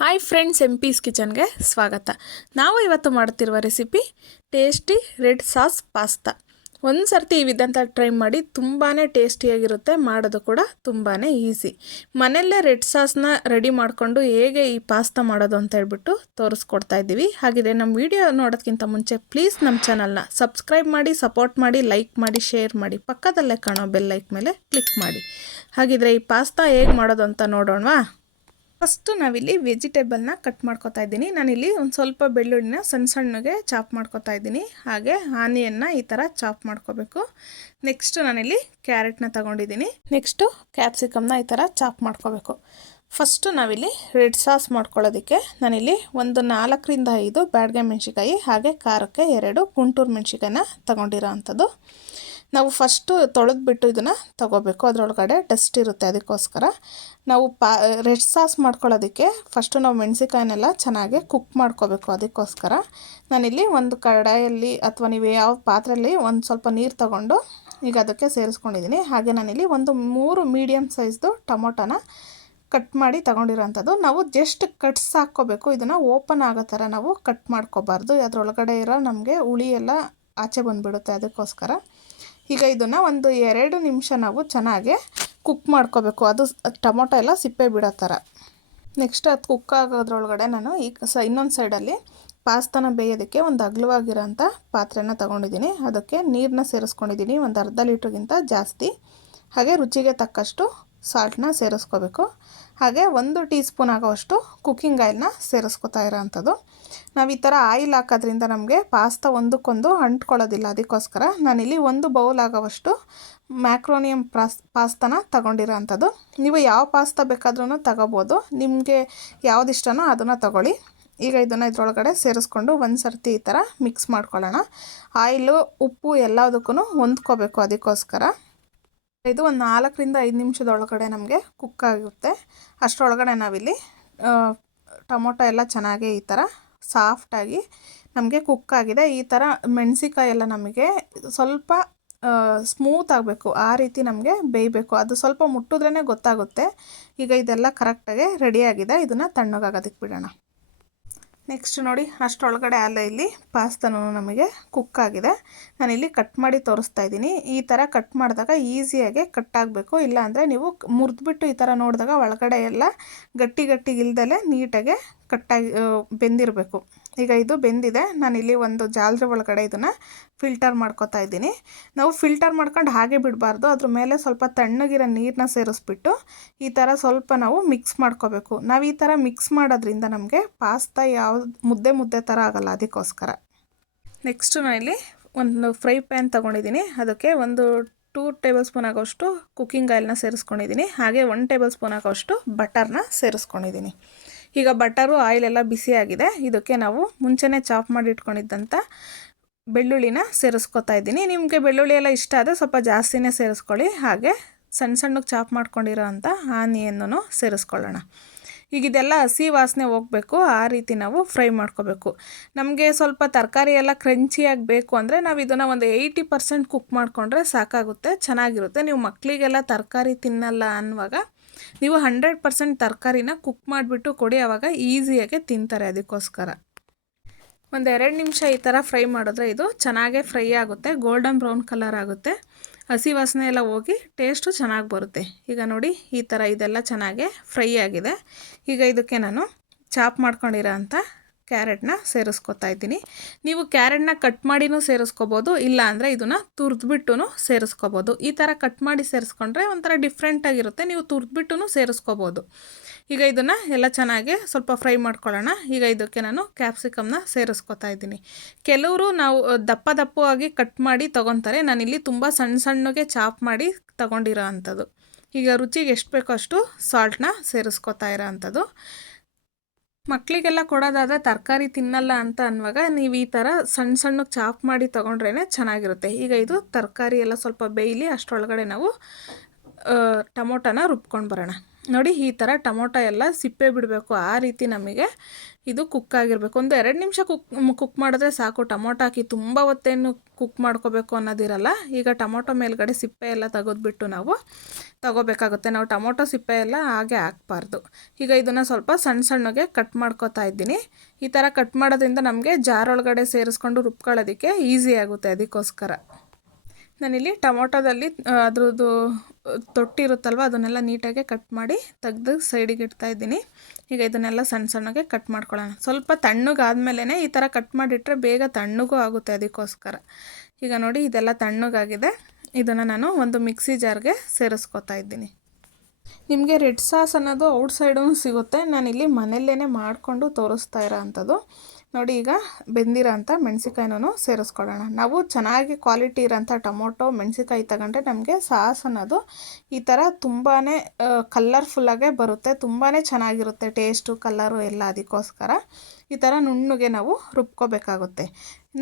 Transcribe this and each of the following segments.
Hi friends, MP's ಕಿಚನ್ಗೆ ಸ್ವಾಗತ. ನಾವು ಇವತ್ತು ಮಾಡ್ತಿರುವ recipe tasty red sauce pasta. ಒಂದು ಸರ್ತಿ ಈ ವಿಧಾನ ಟ್ರೈ ಮಾಡಿ, ತುಂಬಾ ಟೇಸ್ಟಿಯಾಗಿರುತ್ತೆ. ಮಾಡೋದು ಕೂಡ ತುಂಬಾ ಈಸಿ. ಮನೆಯಲ್ಲೇ ರೆಡ್ ಸಾಸ್ನ ರೆಡಿ ಮಾಡಿಕೊಂಡು ಹೇಗೆ ಈ ಪಾಸ್ತಾ ಮಾಡೋದು ಅಂತ ಹೇಳ್ಬಿಟ್ಟು ತೋರಿಸ್ಕೊಡ್ತಾ ಇದ್ದೀವಿ. ಹಾಗಿದೆ ನಮ್ಮ ವಿಡಿಯೋ ನೋಡೋದಕ್ಕಿಂತ ಮುಂಚೆ ಪ್ಲೀಸ್ ನಮ್ಮ ಚಾನಲ್ನ ಸಬ್ಸ್ಕ್ರೈಬ್ ಮಾಡಿ, ಸಪೋರ್ಟ್ ಮಾಡಿ, ಲೈಕ್ ಮಾಡಿ, ಶೇರ್ ಮಾಡಿ, ಪಕ್ಕದಲ್ಲೇ ಕಾಣೋ ಬೆಲ್ ಲೈಕ್ ಮೇಲೆ ಕ್ಲಿಕ್ ಮಾಡಿ. ಹಾಗಿದ್ರೆ ಈ ಪಾಸ್ತಾ ಹೇಗೆ ಮಾಡೋದು ಅಂತ ನೋಡೋಣವಾ? ಫಸ್ಟು ನಾವಿಲ್ಲಿ ವೆಜಿಟೇಬಲ್ನ ಕಟ್ ಮಾಡ್ಕೊತಾ ಇದ್ದೀನಿ. ನಾನಿಲ್ಲಿ ಒಂದು ಸ್ವಲ್ಪ ಬೆಳ್ಳುಳ್ಳಿನ ಸಣ್ಣ ಸಣ್ಣಗೆ ಚಾಪ್ ಮಾಡ್ಕೊತಾ ಇದ್ದೀನಿ. ಹಾಗೆ ಆನಿಯನ್ನ ಈ ಥರ ಚಾಪ್ ಮಾಡ್ಕೋಬೇಕು. ನೆಕ್ಸ್ಟು ನಾನಿಲ್ಲಿ ಕ್ಯಾರೆಟ್ನ ತೊಗೊಂಡಿದ್ದೀನಿ. ನೆಕ್ಸ್ಟು ಕ್ಯಾಪ್ಸಿಕಮ್ನ ಈ ಥರ ಚಾಪ್ ಮಾಡ್ಕೋಬೇಕು. ಫಸ್ಟು ನಾವಿಲ್ಲಿ ರೆಡ್ ಸಾಸ್ ಮಾಡ್ಕೊಳ್ಳೋದಕ್ಕೆ ನಾನಿಲ್ಲಿ ಒಂದು 4-5 ಬ್ಯಾಡಗೆ ಮೆಣಸಿಕಾಯಿ, ಹಾಗೆ ಖಾರಕ್ಕೆ 2 ಗುಂಟೂರು ಮೆಣಸಿಕಾಯಿನ ತೊಗೊಂಡಿರೋ ಅಂಥದ್ದು. ನಾವು ಫಸ್ಟು ತೊಳೆದ್ಬಿಟ್ಟು ಇದನ್ನು ತೊಗೋಬೇಕು. ಅದರೊಳಗಡೆ ಡಸ್ಟ್ ಇರುತ್ತೆ, ಅದಕ್ಕೋಸ್ಕರ ನಾವು ರೆಡ್ ಸಾಸ್ ಮಾಡ್ಕೊಳ್ಳೋದಕ್ಕೆ ಫಸ್ಟು ನಾವು ಮೆಣಸಿಕಾಯಿನೆಲ್ಲ ಚೆನ್ನಾಗಿ ಕುಕ್ ಮಾಡ್ಕೋಬೇಕು. ಅದಕ್ಕೋಸ್ಕರ ನಾನಿಲ್ಲಿ ಒಂದು ಕಡಾಯಲ್ಲಿ ಅಥವಾ ನೀವು ಯಾವ ಪಾತ್ರೆಯಲ್ಲಿ ಒಂದು ಸ್ವಲ್ಪ ನೀರು ತಗೊಂಡು ಈಗ ಅದಕ್ಕೆ ಸೇರಿಸ್ಕೊಂಡಿದ್ದೀನಿ. ಹಾಗೆ ನಾನಿಲ್ಲಿ ಒಂದು 3 ಮೀಡಿಯಮ್ ಸೈಜ್ದು ಟೊಮೊಟೊನ ಕಟ್ ಮಾಡಿ ತಗೊಂಡಿರೋಂಥದ್ದು. ನಾವು ಜಸ್ಟ್ ಕಟ್ಸ್ ಹಾಕ್ಕೋಬೇಕು. ಇದನ್ನು ಓಪನ್ ಆಗೋ ಥರ ನಾವು ಕಟ್ ಮಾಡ್ಕೋಬಾರ್ದು. ಅದರೊಳಗಡೆ ಇರೋ ನಮಗೆ ಹುಳಿ ಎಲ್ಲ ಆಚೆ ಬಂದುಬಿಡುತ್ತೆ, ಅದಕ್ಕೋಸ್ಕರ. ಈಗ ಇದನ್ನು ಒಂದು 2 ನಿಮಿಷ ನಾವು ಚೆನ್ನಾಗಿ ಕುಕ್ ಮಾಡ್ಕೋಬೇಕು. ಅದು ಟೊಮೊಟೊ ಎಲ್ಲ ಸಿಪ್ಪೆ ಬಿಡೋ ಥರ. ನೆಕ್ಸ್ಟ್ ಅದು ಕುಕ್ ಆಗೋದ್ರೊಳಗಡೆ ನಾನು ಈಗ ಇನ್ನೊಂದು ಸೈಡಲ್ಲಿ ಪಾಸ್ತಾನ ಬೇಯೋದಕ್ಕೆ ಒಂದು ಅಗಲವಾಗಿರೋಂಥ ಪಾತ್ರೆನ ತೊಗೊಂಡಿದ್ದೀನಿ. ಅದಕ್ಕೆ ನೀರನ್ನ ಸೇರಿಸ್ಕೊಂಡಿದ್ದೀನಿ, ಒಂದು ಅರ್ಧ ಲೀಟ್ರಿಗಿಂತ ಜಾಸ್ತಿ. ಹಾಗೆ ರುಚಿಗೆ ತಕ್ಕಷ್ಟು ಸಾಲ್ಟನ್ನ ಸೇರಿಸ್ಕೋಬೇಕು. ಹಾಗೆ 1 ಟೀ ಸ್ಪೂನ್ ಆಗೋವಷ್ಟು ಕುಕ್ಕಿಂಗ್ ಆಯಿಲ್ನ ಸೇರಿಸ್ಕೊತಾ ಇರೋವಂಥದ್ದು. ನಾವು ಈ ಥರ ಆಯಿಲ್ ಹಾಕೋದ್ರಿಂದ ನಮಗೆ ಪಾಸ್ತಾ ಒಂದಕ್ಕೊಂದು ಅಂಟ್ಕೊಳ್ಳೋದಿಲ್ಲ. ಅದಕ್ಕೋಸ್ಕರ ನಾನಿಲ್ಲಿ 1 ಬೌಲ್ ಆಗೋವಷ್ಟು ಮ್ಯಾಕ್ರೋನಿಯಮ್ ಪಾಸ್ತಾನ ತಗೊಂಡಿರೋ ಅಂಥದ್ದು. ನೀವು ಯಾವ ಪಾಸ್ತಾ ಬೇಕಾದ್ರೂ ತಗೋಬೋದು, ನಿಮಗೆ ಯಾವ್ದು ಇಷ್ಟನೋ ಅದನ್ನು ತಗೊಳ್ಳಿ. ಈಗ ಇದನ್ನು ಇದರೊಳಗಡೆ ಸೇರಿಸ್ಕೊಂಡು ಒಂದು ಸರ್ತಿ ಈ ಥರ ಮಿಕ್ಸ್ ಮಾಡ್ಕೊಳ್ಳೋಣ. ಆಯಿಲು, ಉಪ್ಪು ಎಲ್ಲದಕ್ಕೂ ಹೊಂದ್ಕೋಬೇಕು. ಅದಕ್ಕೋಸ್ಕರ ಇದು ಒಂದು 4-5 ನಿಮಿಷದೊಳಗಡೆ ನಮಗೆ ಕುಕ್ ಆಗುತ್ತೆ. ಅಷ್ಟರೊಳಗಡೆ ನಾವಿಲ್ಲಿ ಟೊಮೊಟೊ ಎಲ್ಲ ಚೆನ್ನಾಗಿ ಈ ಥರ ಸಾಫ್ಟಾಗಿ ನಮಗೆ ಕುಕ್ ಆಗಿದೆ. ಈ ಥರ ಮೆಣಸಿಕಾಯಿ ಎಲ್ಲ ನಮಗೆ ಸ್ವಲ್ಪ ಸ್ಮೂತ್ ಆಗಬೇಕು, ಆ ರೀತಿ ನಮಗೆ ಬೇಯಬೇಕು. ಅದು ಸ್ವಲ್ಪ ಮುಟ್ಟಿದ್ರೇ ಗೊತ್ತಾಗುತ್ತೆ. ಈಗ ಇದೆಲ್ಲ ಕರೆಕ್ಟಾಗಿ ರೆಡಿಯಾಗಿದೆ. ಇದನ್ನು ತಣ್ಣಗಾಗೋದಕ್ಕೆ ಬಿಡೋಣ. ನೆಕ್ಸ್ಟ್ ನೋಡಿ, ಅಷ್ಟರೊಳಗಡೆ ಅಲ್ಲೇ ಇಲ್ಲಿ ಪಾಸ್ತಾನು ನಮಗೆ ಕುಕ್ ಆಗಿದೆ. ನಾನಿಲ್ಲಿ ಕಟ್ ಮಾಡಿ ತೋರಿಸ್ತಾ ಇದ್ದೀನಿ. ಈ ಥರ ಕಟ್ ಮಾಡಿದಾಗ ಈಸಿಯಾಗಿ ಕಟ್ ಆಗಬೇಕು. ಇಲ್ಲಾಂದರೆ ನೀವು ಮುರಿದ್ಬಿಟ್ಟು ಈ ಥರ ನೋಡಿದಾಗ ಒಳಗಡೆ ಎಲ್ಲ ಗಟ್ಟಿಗಿಲ್ದಲೇ ನೀಟಾಗೆ ಕಟ್ಟಾಗಿ ಬೆಂದಿರಬೇಕು. ಈಗ ಇದು ಬೆಂದಿದೆ. ನಾನಿಲ್ಲಿ ಒಂದು ಜಾಲರಿ ಒಳಗಡೆ ಇದನ್ನು ಫಿಲ್ಟರ್ ಮಾಡ್ಕೊತಾ ಇದ್ದೀನಿ. ನಾವು ಫಿಲ್ಟರ್ ಮಾಡ್ಕೊಂಡು ಹಾಗೆ ಬಿಡಬಾರ್ದು. ಅದ್ರ ಮೇಲೆ ಸ್ವಲ್ಪ ತಣ್ಣಗಿರೋ ನೀರನ್ನ ಸೇರಿಸ್ಬಿಟ್ಟು ಈ ಥರ ಸ್ವಲ್ಪ ನಾವು ಮಿಕ್ಸ್ ಮಾಡ್ಕೋಬೇಕು. ನಾವು ಈ ಥರ ಮಿಕ್ಸ್ ಮಾಡೋದ್ರಿಂದ ನಮಗೆ ಪಾಸ್ತಾ ಮುದ್ದೆ ಥರ ಆಗಲ್ಲ, ಅದಕ್ಕೋಸ್ಕರ. ನೆಕ್ಸ್ಟು ನಾನಿಲ್ಲಿ ಒಂದು ಫ್ರೈ ಪ್ಯಾನ್ ತೊಗೊಂಡಿದ್ದೀನಿ. ಅದಕ್ಕೆ ಒಂದು 2 ಟೇಬಲ್ ಸ್ಪೂನ್ ಆಗೋಷ್ಟು ಕುಕ್ಕಿಂಗ್ ಆಯಿಲ್ನ ಸೇರಿಸ್ಕೊಂಡಿದ್ದೀನಿ. ಹಾಗೆ 1 ಟೇಬಲ್ ಸ್ಪೂನ್ ಆಗೋಷ್ಟು ಬಟರ್ನ ಸೇರಿಸ್ಕೊಂಡಿದ್ದೀನಿ. ಈಗ ಬಟರು ಆಯಿಲೆಲ್ಲ ಬಿಸಿಯಾಗಿದೆ. ಇದಕ್ಕೆ ನಾವು ಮುಂಚೆನೇ ಚಾಪ್ ಮಾಡಿ ಇಟ್ಕೊಂಡಿದ್ದಂಥ ಬೆಳ್ಳುಳ್ಳಿನ ಸೇರಿಸ್ಕೊತಾ ಇದ್ದೀನಿ. ನಿಮಗೆ ಬೆಳ್ಳುಳ್ಳಿ ಎಲ್ಲ ಇಷ್ಟ ಆದರೆ ಸ್ವಲ್ಪ ಜಾಸ್ತಿನೇ ಸೇರಿಸ್ಕೊಳ್ಳಿ. ಹಾಗೆ ಸಣ್ಣಗೆ ಚಾಪ್ ಮಾಡ್ಕೊಂಡಿರೋ ಅಂಥ ಆನಿಯನ್ನು ಸೇರಿಸ್ಕೊಳ್ಳೋಣ. ಈಗ ಇದೆಲ್ಲ ಹಸಿ ವಾಸನೆ ಹೋಗಬೇಕು, ಆ ರೀತಿ ನಾವು ಫ್ರೈ ಮಾಡ್ಕೋಬೇಕು. ನಮಗೆ ಸ್ವಲ್ಪ ತರಕಾರಿ ಎಲ್ಲ ಕ್ರಂಚಿಯಾಗಿ ಬೇಕು ಅಂದರೆ ನಾವು ಇದನ್ನು ಒಂದು 80% ಕುಕ್ ಮಾಡಿಕೊಂಡ್ರೆ ಸಾಕಾಗುತ್ತೆ, ಚೆನ್ನಾಗಿರುತ್ತೆ. ನೀವು ಮಕ್ಕಳಿಗೆಲ್ಲ ತರಕಾರಿ ತಿನ್ನಲ್ಲ ಅನ್ನುವಾಗ ನೀವು 100% ತರಕಾರಿನ ಕುಕ್ ಮಾಡಿಬಿಟ್ಟು ಕೊಡಿ, ಆವಾಗ ಈಸಿಯಾಗಿ ತಿಂತಾರೆ. ಅದಕ್ಕೋಸ್ಕರ ಒಂದು 2 ನಿಮಿಷ ಈ ಥರ ಫ್ರೈ ಮಾಡಿದ್ರೆ ಇದು ಚೆನ್ನಾಗೇ ಫ್ರೈ ಆಗುತ್ತೆ, ಗೋಲ್ಡನ್ ಬ್ರೌನ್ ಕಲರ್ ಆಗುತ್ತೆ. ಹಸಿ ವಾಸನೆ ಎಲ್ಲ ಹೋಗಿ ಟೇಸ್ಟು ಚೆನ್ನಾಗಿ ಬರುತ್ತೆ. ಈಗ ನೋಡಿ, ಈ ಥರ ಇದೆಲ್ಲ ಚೆನ್ನಾಗೇ ಫ್ರೈ ಆಗಿದೆ. ಈಗ ಇದಕ್ಕೆ ನಾನು ಚಾಪ್ ಮಾಡ್ಕೊಂಡಿರೋ ಅಂಥ ಕ್ಯಾರೆಟ್ನ ಸೇರಿಸ್ಕೊತಾ ಇದ್ದೀನಿ. ನೀವು ಕ್ಯಾರೆಟ್ನ ಕಟ್ ಮಾಡಿನೂ ಸೇರಿಸ್ಕೋಬೋದು, ಇಲ್ಲ ಅಂದರೆ ಇದನ್ನು ತುರಿದ್ಬಿಟ್ಟು ಸೇರಿಸ್ಕೋಬೋದು. ಈ ಥರ ಕಟ್ ಮಾಡಿ ಸೇರಿಸ್ಕೊಂಡ್ರೆ ಒಂಥರ ಡಿಫ್ರೆಂಟಾಗಿರುತ್ತೆ. ನೀವು ತುರಿದ್ಬಿಟ್ಟು ಸೇರಿಸ್ಕೋಬೋದು. ಈಗ ಇದನ್ನು ಎಲ್ಲ ಚೆನ್ನಾಗಿ ಸ್ವಲ್ಪ ಫ್ರೈ ಮಾಡ್ಕೊಳ್ಳೋಣ. ಈಗ ಇದಕ್ಕೆ ನಾನು ಕ್ಯಾಪ್ಸಿಕಮ್ನ ಸೇರಿಸ್ಕೊತಾ ಇದ್ದೀನಿ. ಕೆಲವರು ನಾವು ದಪ್ಪವಾಗಿ ಕಟ್ ಮಾಡಿ ತೊಗೊತಾರೆ. ನಾನಿಲ್ಲಿ ತುಂಬ ಸಣ್ಣಗೆ ಚಾಪ್ ಮಾಡಿ ತೊಗೊಂಡಿರೋ ಅಂಥದ್ದು. ಈಗ ರುಚಿಗೆ ಎಷ್ಟು ಬೇಕೋ ಅಷ್ಟು ಸಾಲ್ಟನ್ನ ಸೇರಿಸ್ಕೊತಾ ಇರೋ ಅಂಥದ್ದು. ಮಕ್ಕಳಿಗೆಲ್ಲ ಕೊಡೋದಾದರೆ ತರಕಾರಿ ತಿನ್ನಲ್ಲ ಅಂತ ಅನ್ನುವಾಗ ನೀವು ಈ ಥರ ಸಣ್ಣಗೆ ಚಾಪ್ ಮಾಡಿ ತೊಗೊಂಡ್ರೇ ಚೆನ್ನಾಗಿರುತ್ತೆ. ಈಗ ಇದು ತರಕಾರಿ ಎಲ್ಲ ಸ್ವಲ್ಪ ಬೇಯಲಿ, ಅಷ್ಟರೊಳಗಡೆ ನಾವು ಟೊಮೊಟೊನ ರುಬ್ಕೊಂಡು ಬರೋಣ. ನೋಡಿ ಈ ಥರ ಟೊಮೊಟೊ ಎಲ್ಲ ಸಿಪ್ಪೆ ಬಿಡಬೇಕು, ಆ ರೀತಿ ನಮಗೆ ಇದು ಕುಕ್ ಆಗಿರಬೇಕು. ಒಂದು 2 ನಿಮಿಷ ಕುಕ್ ಮಾಡಿದ್ರೆ ಸಾಕು. ಟೊಮೊಟೊ ಹಾಕಿ ತುಂಬ ಹೊತ್ತೇನು ಕುಕ್ ಮಾಡ್ಕೋಬೇಕು ಅನ್ನೋದಿರಲ್ಲ. ಈಗ ಟೊಮೊಟೊ ಮೇಲ್ಗಡೆ ಸಿಪ್ಪೆ ಎಲ್ಲ ತೆಗೆದ್ಬಿಟ್ಟು ನಾವು ತಗೋಬೇಕಾಗುತ್ತೆ. ನಾವು ಟೊಮೊಟೊ ಸಿಪ್ಪೆ ಎಲ್ಲ ಹಾಗೆ ಹಾಕಬಾರ್ದು. ಈಗ ಇದನ್ನು ಸ್ವಲ್ಪ ಸಣ್ಣ ಸಣ್ಣಗೆ ಕಟ್ ಮಾಡ್ಕೋತಾ ಇದ್ದೀನಿ. ಈ ಥರ ಕಟ್ ಮಾಡೋದ್ರಿಂದ ನಮಗೆ ಜಾರೊಳಗಡೆ ಸೇರಿಸ್ಕೊಂಡು ರುಬ್ಕೊಳ್ಳೋದಕ್ಕೆ ಈಸಿ ಆಗುತ್ತೆ. ಅದಕ್ಕೋಸ್ಕರ ನಾನಿಲ್ಲಿ ಟೊಮೊಟೊದಲ್ಲಿ ಅದ್ರದ್ದು ತೊಟ್ಟಿರುತ್ತಲ್ವ ಅದನ್ನೆಲ್ಲ ನೀಟಾಗಿ ಕಟ್ ಮಾಡಿ ತೆಗೆದು ಸೈಡಿಗೆ ಇಡ್ತಾ ಇದ್ದೀನಿ. ಈಗ ಇದನ್ನೆಲ್ಲ ಸಣ್ಣ ಸಣ್ಣಗೆ ಕಟ್ ಮಾಡ್ಕೊಳ್ಳೋಣ. ಸ್ವಲ್ಪ ತಣ್ಣಗಾದ್ಮೇಲೆ ಈ ಥರ ಕಟ್ ಮಾಡಿಟ್ರೆ ಬೇಗ ತಣ್ಣಗೂ ಆಗುತ್ತೆ. ಅದಕ್ಕೋಸ್ಕರ ಈಗ ನೋಡಿ ಇದೆಲ್ಲ ತಣ್ಣಗಾಗಿದೆ. ಇದನ್ನು ನಾನು ಒಂದು ಮಿಕ್ಸಿ ಜಾರ್ಗೆ ಸೇರಿಸ್ಕೊತಾ ಇದ್ದೀನಿ. ನಿಮಗೆ ರೆಡ್ ಸಾಸ್ ಅನ್ನೋದು ಔಟ್ಸೈಡೂ ಸಿಗುತ್ತೆ. ನಾನಿಲ್ಲಿ ಮನೆಯಲ್ಲೇ ಮಾಡಿಕೊಂಡು ತೋರಿಸ್ತಾ ಇರೋ ಅಂಥದ್ದು. ನೋಡಿ ಈಗ ಬೆಂದಿರೋ ಅಂಥ ಮೆಣಸಿಕಾಯಿನೂ ಸೇರಿಸ್ಕೊಳ್ಳೋಣ. ನಾವು ಚೆನ್ನಾಗಿ ಕ್ವಾಲಿಟಿ ಇರೋಂಥ ಟೊಮೊಟೊ ಮೆಣಸಿಕಾಯಿ ತಗೊಂಡ್ರೆ ನಮಗೆ ಸಾಸ್ ಅನ್ನೋದು ಈ ಥರ ತುಂಬಾ ಕಲರ್ಫುಲ್ಲಾಗೆ ಬರುತ್ತೆ. ತುಂಬಾ ಚೆನ್ನಾಗಿರುತ್ತೆ ಟೇಸ್ಟು, ಕಲರು ಎಲ್ಲ. ಅದಕ್ಕೋಸ್ಕರ ಈ ಥರ ನುಣ್ಣಗೆ ನಾವು ರುಬ್ಕೋಬೇಕಾಗುತ್ತೆ.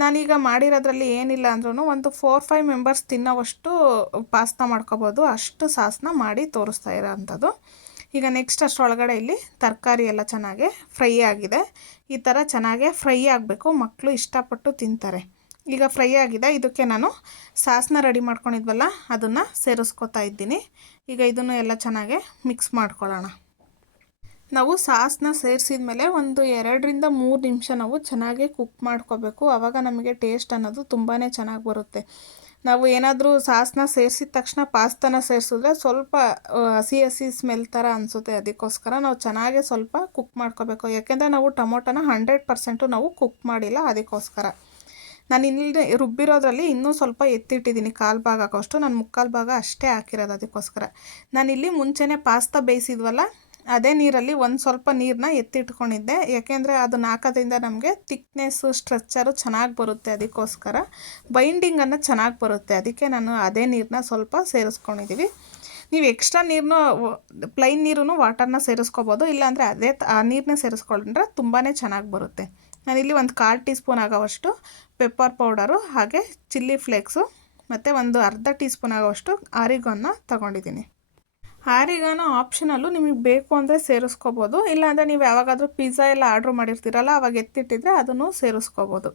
ನಾನೀಗ ಮಾಡಿರೋದ್ರಲ್ಲಿ ಏನಿಲ್ಲ ಅಂದ್ರೂ ಒಂದು 4-5 ಮೆಂಬರ್ಸ್ ತಿನ್ನೋವಷ್ಟು ಪಾಸ್ತಾ ಮಾಡ್ಕೋಬೋದು. ಅಷ್ಟು ಸಾಸನ್ನ ಮಾಡಿ ತೋರಿಸ್ತಾ ಇರೋ ಅಂಥದ್ದು. ಈಗ ನೆಕ್ಸ್ಟ್ ಅಷ್ಟರೊಳಗಡೆ ಇಲ್ಲಿ ತರಕಾರಿ ಎಲ್ಲ ಚೆನ್ನಾಗಿ ಫ್ರೈ ಆಗಿದೆ. ಈ ಥರ ಚೆನ್ನಾಗೇ ಫ್ರೈ ಆಗಬೇಕು, ಮಕ್ಕಳು ಇಷ್ಟಪಟ್ಟು ತಿಂತಾರೆ. ಈಗ ಫ್ರೈ ಆಗಿದೆ. ಇದಕ್ಕೆ ನಾನು ಸಾಸನ್ನ ರೆಡಿ ಮಾಡ್ಕೊಂಡಿದ್ವಲ್ಲ ಅದನ್ನು ಸೇರಿಸ್ಕೊತಾ ಇದ್ದೀನಿ. ಈಗ ಇದನ್ನು ಎಲ್ಲ ಚೆನ್ನಾಗಿ ಮಿಕ್ಸ್ ಮಾಡ್ಕೊಳ್ಳೋಣ. ನಾವು ಸಾಸನ್ನ ಸೇರಿಸಿದ ಮೇಲೆ ಒಂದು 2-3 ನಿಮಿಷ ನಾವು ಚೆನ್ನಾಗಿ ಕುಕ್ ಮಾಡ್ಕೋಬೇಕು. ಆವಾಗ ನಮಗೆ ಟೇಸ್ಟ್ ಅನ್ನೋದು ತುಂಬಾ ಚೆನ್ನಾಗಿ ಬರುತ್ತೆ. ನಾವು ಏನಾದರೂ ಸಾಸನ್ನ ಸೇರಿಸಿದ ತಕ್ಷಣ ಪಾಸ್ತಾನ ಸೇರಿಸಿದ್ರೆ ಸ್ವಲ್ಪ ಹಸಿ ಸ್ಮೆಲ್ ಥರ ಅನಿಸುತ್ತೆ. ಅದಕ್ಕೋಸ್ಕರ ನಾವು ಚೆನ್ನಾಗಿ ಸ್ವಲ್ಪ ಕುಕ್ ಮಾಡ್ಕೋಬೇಕು. ಯಾಕೆಂದರೆ ನಾವು ಟೊಮೊಟೊನ 100% ನಾವು ಕುಕ್ ಮಾಡಿಲ್ಲ. ಅದಕ್ಕೋಸ್ಕರ ನಾನು ಇಲ್ಲಿ ರುಬ್ಬಿರೋದ್ರಲ್ಲಿ ಇನ್ನೂ ಸ್ವಲ್ಪ ಎತ್ತಿಟ್ಟಿದ್ದೀನಿ. 1/4 ಭಾಗ ಆಗೋಷ್ಟು, ನಾನು 3/4 ಭಾಗ ಅಷ್ಟೇ ಹಾಕಿರೋದು. ಅದಕ್ಕೋಸ್ಕರ ನಾನಿಲ್ಲಿ ಮುಂಚೆನೇ ಪಾಸ್ತಾ ಬೇಯಿಸಿದ್ವಲ್ಲ ಅದೇ ನೀರಲ್ಲಿ ಒಂದು ಸ್ವಲ್ಪ ನೀರನ್ನ ಎತ್ತಿಟ್ಕೊಂಡಿದ್ದೆ. ಯಾಕೆಂದರೆ ಅದನ್ನ ಹಾಕೋದ್ರಿಂದ ನಮಗೆ ತಿಕ್ನೆಸ್ಸು ಸ್ಟ್ರೆಚ್ಚರು ಚೆನ್ನಾಗಿ ಬರುತ್ತೆ. ಅದಕ್ಕೋಸ್ಕರ ಬೈಂಡಿಂಗನ್ನು ಚೆನ್ನಾಗಿ ಬರುತ್ತೆ. ಅದಕ್ಕೆ ನಾನು ಅದೇ ನೀರನ್ನ ಸ್ವಲ್ಪ ಸೇರಿಸ್ಕೊಂಡಿದ್ದೀವಿ. ನೀವು ಎಕ್ಸ್ಟ್ರಾ ನೀರನ್ನು ಪ್ಲೈನ್ ನೀರೂ ವಾಟರ್ನ ಸೇರಿಸ್ಕೋಬೋದು. ಇಲ್ಲಾಂದರೆ ಆ ನೀರನ್ನ ಸೇರಿಸ್ಕೊಂಡ್ರೆ ತುಂಬಾ ಚೆನ್ನಾಗಿ ಬರುತ್ತೆ. ನಾನಿಲ್ಲಿ ಒಂದು 1/4 ಟೀ ಸ್ಪೂನ್ ಆಗೋವಷ್ಟು ಪೆಪ್ಪರ್ ಪೌಡರು, ಹಾಗೆ ಚಿಲ್ಲಿ ಫ್ಲೇಕ್ಸು ಮತ್ತು ಒಂದು ಅರ್ಧ ಟೀ ಸ್ಪೂನ್ ಆಗೋವಷ್ಟು ಆರಿಗಾನ ತೊಗೊಂಡಿದ್ದೀನಿ. ಆರಿಗಾನೋ ಆಪ್ಷನಲ್ಲು, ನಿಮಗೆ ಬೇಕು ಅಂದರೆ ಸೇರಿಸ್ಕೋಬೋದು. ಇಲ್ಲಾಂದರೆ ನೀವು ಯಾವಾಗಾದರೂ ಪಿಜ್ಜಾ ಎಲ್ಲ ಆರ್ಡ್ರ್ ಮಾಡಿರ್ತೀರಲ್ಲ ಅವಾಗ ಎತ್ತಿಟ್ಟಿದ್ರೆ ಅದನ್ನು ಸೇರಿಸ್ಕೋಬೋದು.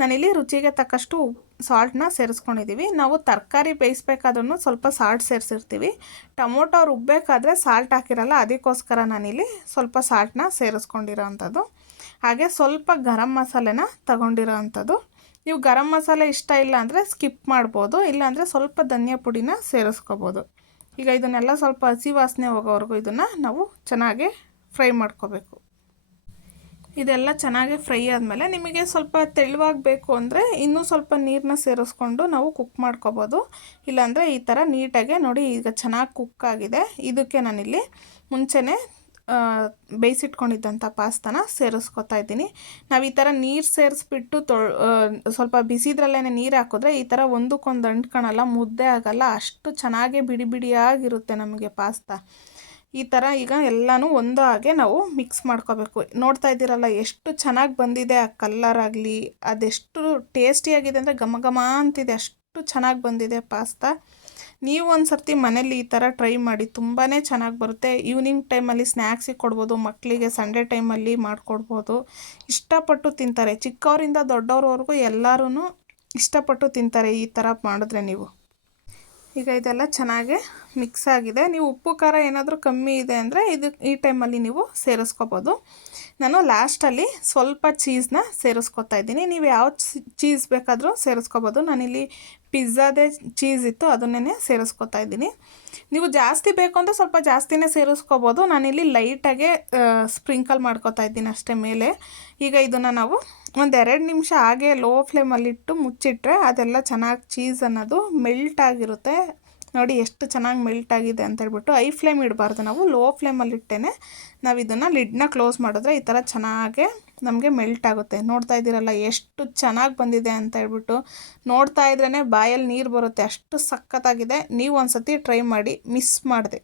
ನಾನಿಲ್ಲಿ ರುಚಿಗೆ ತಕ್ಕಷ್ಟು ಸಾಲ್ಟನ್ನ ಸೇರಿಸ್ಕೊಂಡಿದ್ದೀವಿ. ನಾವು ತರಕಾರಿ ಬೇಯಿಸ್ಬೇಕಾದ್ರೂ ಸ್ವಲ್ಪ ಸಾಲ್ಟ್ ಸೇರಿಸಿರ್ತೀವಿ. ಟೊಮೊಟೊ ರುಬ್ಬೇಕಾದ್ರೆ ಸಾಲ್ಟ್ ಹಾಕಿರಲ್ಲ. ಅದಕ್ಕೋಸ್ಕರ ನಾನಿಲ್ಲಿ ಸ್ವಲ್ಪ ಸಾಲ್ಟನ್ನ ಸೇರಿಸ್ಕೊಂಡಿರೋ ಅಂಥದ್ದು. ಹಾಗೆ ಸ್ವಲ್ಪ ಗರಂ ಮಸಾಲೆನ ತಗೊಂಡಿರೋ ಅಂಥದ್ದು. ನೀವು ಗರಂ ಮಸಾಲೆ ಇಷ್ಟ ಇಲ್ಲ ಅಂದರೆ ಸ್ಕಿಪ್ ಮಾಡ್ಬೋದು. ಇಲ್ಲಾಂದರೆ ಸ್ವಲ್ಪ ಧನಿಯಾ ಪುಡಿನ ಸೇರಿಸ್ಕೋಬೋದು. ಈಗ ಇದನ್ನೆಲ್ಲ ಸ್ವಲ್ಪ ಹಸಿ ವಾಸನೆ ಹೋಗೋವರೆಗೂ ಇದನ್ನು ನಾವು ಚೆನ್ನಾಗಿ ಫ್ರೈ ಮಾಡ್ಕೋಬೇಕು. ಇದೆಲ್ಲ ಚೆನ್ನಾಗಿ ಫ್ರೈ ಆದಮೇಲೆ ನಿಮಗೆ ಸ್ವಲ್ಪ ತೆಳುವಾಗಬೇಕು ಅಂದರೆ ಇನ್ನೂ ಸ್ವಲ್ಪ ನೀರನ್ನ ಸೇರಿಸ್ಕೊಂಡು ನಾವು ಕುಕ್ ಮಾಡ್ಕೋಬೋದು. ಇಲ್ಲಾಂದರೆ ಈ ಥರ ನೀಟಾಗೆ ನೋಡಿ ಈಗ ಚೆನ್ನಾಗಿ ಕುಕ್ ಆಗಿದೆ. ಇದಕ್ಕೆ ನಾನಿಲ್ಲಿ ಮುಂಚೆನೇ ಬೇಯಿಸಿಟ್ಕೊಂಡಿದ್ದಂಥ ಪಾಸ್ತಾನ ಸೇರಿಸ್ಕೊತಾ ಇದ್ದೀನಿ. ನಾವು ಈ ಥರ ನೀರು ಸೇರಿಸ್ಬಿಟ್ಟು ಸ್ವಲ್ಪ ಬಿಸಿದ್ರಲ್ಲೇ ನೀರು ಹಾಕಿದ್ರೆ ಈ ಥರ ಒಂದಕ್ಕೊಂದು ಅಂಟ್ಕೊಳ್ಳಲ್ಲ, ಮುದ್ದೆ ಆಗಲ್ಲ. ಅಷ್ಟು ಚೆನ್ನಾಗೇ ಬಿಡಿ ಬಿಡಿಯಾಗಿರುತ್ತೆ ನಮಗೆ ಪಾಸ್ತಾ. ಈ ಥರ ಈಗ ಎಲ್ಲನೂ ಒಂದು ಹಾಗೆ ನಾವು ಮಿಕ್ಸ್ ಮಾಡ್ಕೋಬೇಕು. ನೋಡ್ತಾ ಇದ್ದೀರಲ್ಲ ಎಷ್ಟು ಚೆನ್ನಾಗಿ ಬಂದಿದೆ. ಆ ಕಲ್ಲರ್ ಆಗಲಿ ಅದೆಷ್ಟು ಟೇಸ್ಟಿಯಾಗಿದೆ ಅಂದರೆ ಘಮ ಘಮ ಅಂತಿದೆ. ಅಷ್ಟು ಚೆನ್ನಾಗಿ ಬಂದಿದೆ ಪಾಸ್ತಾ. ನೀವು ಒಂದು ಸರ್ತಿ ಮನೇಲಿ ಈ ಥರ ಟ್ರೈ ಮಾಡಿ, ತುಂಬಾ ಚೆನ್ನಾಗಿ ಬರುತ್ತೆ. ಈವ್ನಿಂಗ್ ಟೈಮಲ್ಲಿ ಸ್ನ್ಯಾಕ್ಸಿಗೆ ಕೊಡ್ಬೋದು, ಮಕ್ಕಳಿಗೆ ಸಂಡೇ ಟೈಮಲ್ಲಿ ಮಾಡಿಕೊಡ್ಬೋದು. ಇಷ್ಟಪಟ್ಟು ತಿಂತಾರೆ. ಚಿಕ್ಕವರಿಂದ ದೊಡ್ಡವ್ರವರೆಗೂ ಎಲ್ಲರೂ ಇಷ್ಟಪಟ್ಟು ತಿಂತಾರೆ ಈ ಥರ ಮಾಡಿದ್ರೆ ನೀವು. ಈಗ ಇದೆಲ್ಲ ಚೆನ್ನಾಗಿ ಮಿಕ್ಸ್ ಆಗಿದೆ. ನೀವು ಉಪ್ಪು ಖಾರ ಏನಾದರೂ ಕಮ್ಮಿ ಇದೆ ಅಂದರೆ ಈ ಟೈಮಲ್ಲಿ ನೀವು ಸೇರಿಸ್ಕೋಬೋದು. ನಾನು ಲಾಸ್ಟಲ್ಲಿ ಸ್ವಲ್ಪ ಚೀಸ್ನ ಸೇರಿಸ್ಕೊತಾ ಇದ್ದೀನಿ. ನೀವು ಯಾವ ಚೀಸ್ ಬೇಕಾದರೂ ಸೇರಿಸ್ಕೋಬೋದು. ನಾನಿಲ್ಲಿ ಪಿಜ್ಜಾದೇ ಚೀಸ್ ಇತ್ತು, ಅದನ್ನೇ ಸೇರಿಸ್ಕೊತಾ ಇದ್ದೀನಿ. ನೀವು ಜಾಸ್ತಿ ಬೇಕು ಅಂದರೆ ಸ್ವಲ್ಪ ಜಾಸ್ತಿನೇ ಸೇರಿಸ್ಕೋಬೋದು. ನಾನಿಲ್ಲಿ ಲೈಟಾಗೆ ಸ್ಪ್ರಿಂಕಲ್ ಮಾಡ್ಕೊತಾ ಇದ್ದೀನಿ ಅಷ್ಟೇ ಮೇಲೆ. ಈಗ ಇದನ್ನು ನಾವು ಒಂದು 2 ನಿಮಿಷ ಹಾಗೆ ಲೋ ಫ್ಲೇಮಲ್ಲಿಟ್ಟು ಮುಚ್ಚಿಟ್ರೆ ಅದೆಲ್ಲ ಚೆನ್ನಾಗಿ ಚೀಸ್ ಅನ್ನೋದು ಮೆಲ್ಟ್ ಆಗಿರುತ್ತೆ. ನೋಡಿ ಎಷ್ಟು ಚೆನ್ನಾಗಿ ಮೆಲ್ಟ್ ಆಗಿದೆ ಅಂತೇಳ್ಬಿಟ್ಟು. ಐ ಫ್ಲೇಮ್ ಇಡಬಾರ್ದು, ನಾವು ಲೋ ಫ್ಲೇಮಲ್ಲಿಟ್ಟೇ ನಾವು ಇದನ್ನು ಲಿಡ್ನ ಕ್ಲೋಸ್ ಮಾಡಿದ್ರೆ ಈ ಥರ ಚೆನ್ನಾಗೇ ನಮಗೆ ಮೆಲ್ಟ್ ಆಗುತ್ತೆ. ನೋಡ್ತಾ ಇದ್ದೀರಲ್ಲ ಎಷ್ಟು ಚೆನ್ನಾಗಿ ಬಂದಿದೆ ಅಂತ ಹೇಳ್ಬಿಟ್ಟು. ನೋಡ್ತಾ ಇದ್ರೇ ಬಾಯಲ್ಲಿ ನೀರು ಬರುತ್ತೆ, ಅಷ್ಟು ಸಖತ್ತಾಗಿದೆ. ನೀವು ಒಂದು ಸತಿ ಟ್ರೈ ಮಾಡಿ, ಮಿಸ್ ಮಾಡಿದೆ.